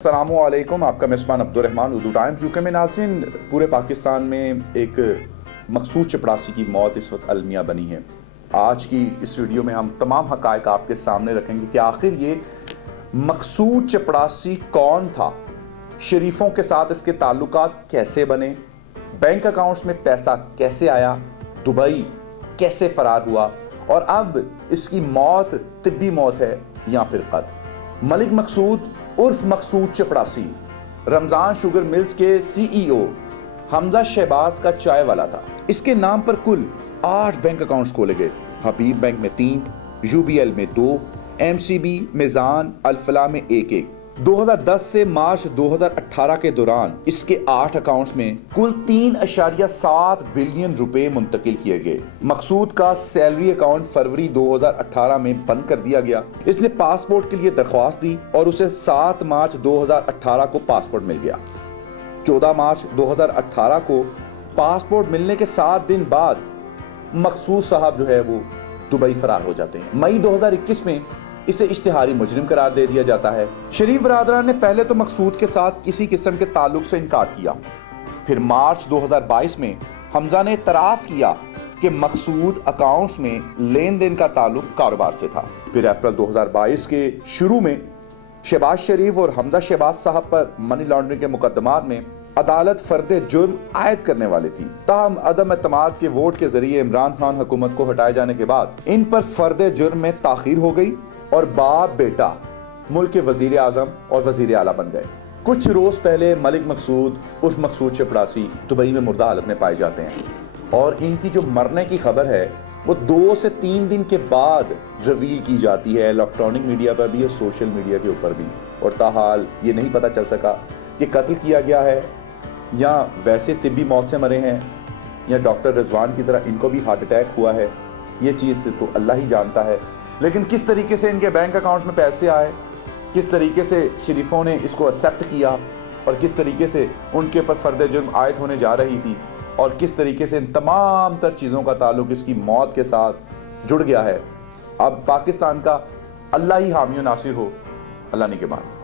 السلام علیکم، آپ کا میزبان عبدالرحمان اردو ٹائمز یو کے میں ناظرین، پورے پاکستان میں ایک مقصود چپڑاسی کی موت اس وقت المیہ بنی ہے۔ آج کی اس ویڈیو میں ہم تمام حقائق آپ کے سامنے رکھیں گے کہ آخر یہ مقصود چپڑاسی کون تھا، شریفوں کے ساتھ اس کے تعلقات کیسے بنے، بینک اکاؤنٹس میں پیسہ کیسے آیا، دبئی کیسے فرار ہوا، اور اب اس کی موت طبی موت ہے یا پھر قتل۔ ملک مقصود عرف مقصود چپڑاسی رمضان شوگر ملز کے سی ای او حمزہ شہباز کا چائے والا تھا۔ اس کے نام پر کل 8 بینک اکاؤنٹس کھولے گئے، حبیب بینک میں 3، یو بی ایل میں 2، ایم سی بی، میزان، الفلاح میں 1۔ 2010 سے مارچ 2018 کے دوران اس کے 8 اکاؤنٹس میں کل 3.7 بلین روپے منتقل کیے گئے۔ مقصود کا سیلری اکاؤنٹ فروری 2018 میں بند کر دیا گیا۔ اس نے پاسپورٹ کے لیے درخواست دی اور اسے 7 مارچ 2018 کو پاسپورٹ مل گیا۔ 14 مارچ 2018 کو پاسپورٹ ملنے کے 7 دن بعد مقصود صاحب جو ہے وہ دبئی فرار ہو جاتے ہیں۔ مئی 2021 میں اسے اشتہاری مجرم قرار دے دیا جاتا ہے۔ شریف برادران نے پہلے تو مقصود کے ساتھ کسی قسم کے تعلق سے انکار کیا، پھر مارچ 2022 میں حمزہ نے اعتراف کیا کہ مقصود اکاؤنٹس میں لین دین کا تعلق کاروبار سے تھا۔ پھر اپریل 2022 کے شروع میں شہباز شریف اور حمزہ شہباز صاحب پر منی لانڈرنگ کے مقدمات میں عدالت فرد جرم عائد کرنے والی تھی، تاہم عدم اعتماد کے ووٹ کے ذریعے عمران خان حکومت کو ہٹائے جانے کے بعد ان پر فرد جرم میں تاخیر ہو گئی اور باپ بیٹا ملک کے وزیر اعظم اور وزیر اعلیٰ بن گئے۔ کچھ روز پہلے ملک مقصود اس مقصود چپڑاسی دبئی میں مردہ حالت میں پائے جاتے ہیں، اور ان کی جو مرنے کی خبر ہے وہ 2 سے 3 دن کے بعد ریویل کی جاتی ہے، الیکٹرانک میڈیا پر بھی اور سوشل میڈیا کے اوپر بھی، اور تاحال یہ نہیں پتہ چل سکا کہ قتل کیا گیا ہے یا ویسے طبی موت سے مرے ہیں یا ڈاکٹر رضوان کی طرح ان کو بھی ہارٹ اٹیک ہوا ہے۔ یہ چیز تو اللہ ہی جانتا ہے، لیکن کس طریقے سے ان کے بینک اکاؤنٹس میں پیسے آئے، کس طریقے سے شریفوں نے اس کو ایکسیپٹ کیا، اور کس طریقے سے ان کے اوپر فرد جرم عائد ہونے جا رہی تھی، اور کس طریقے سے ان تمام تر چیزوں کا تعلق اس کی موت کے ساتھ جڑ گیا ہے، اب پاکستان کا اللہ ہی حامی و ناصر ہو، اللہ نگہبان۔